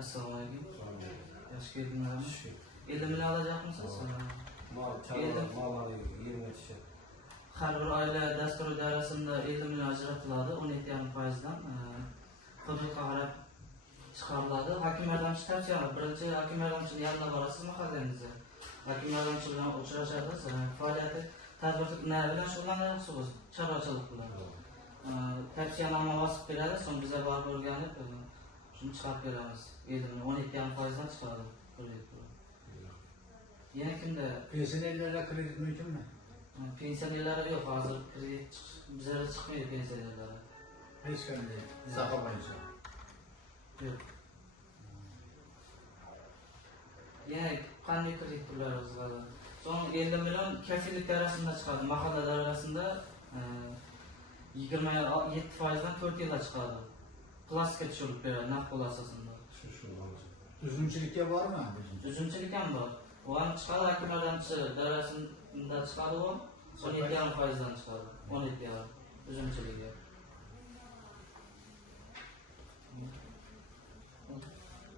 Assalomu alaykum. Yaxshi keldinglarmi? 50 million olacakmisiz? Mallar 20 kişi. Har bir oila dasturi doirasida 50 million ajratiladi 17,5%dan. Hududga qarab chiqariladi. Hokim yordamchi tavsiyalar. Birinchi hokim yordamchining yanına borasizmi xazinangizga? Hokim yordamchi bilan uchrashasiz. Faoliyati tadbirkorlar bilan shug'ullanasiz. Chorvachilik bilan. Tavsiyanoma bosib beradi, so'ng bizga borib o'rganib, shuni chiqarib beramiz. 17,5%dan chiqadi. Yana kimda? Pensionerlarga kredit mümkünmü? Pensionerlar yo'q, hozir kredit bizlarda chiqmaydi pensionerlar. Hech qanday soha bo'yicha. Yo'q. Yana qanday kredit turlari o'zgaradi? So'ng 50 million kafillik doirasida chiqadi. Mahalla doirasida 27%dan 4 yilga chiqadi. Plastikka tushirib beradi, naqd pul asosida. Üzümçülükte var mı? Üzümçilik ham bor. O ham chiqadi, hokim yordamchi doirasida chiqadi u. 17,5%dan chiqadi. 17,5% üzümçiligiga.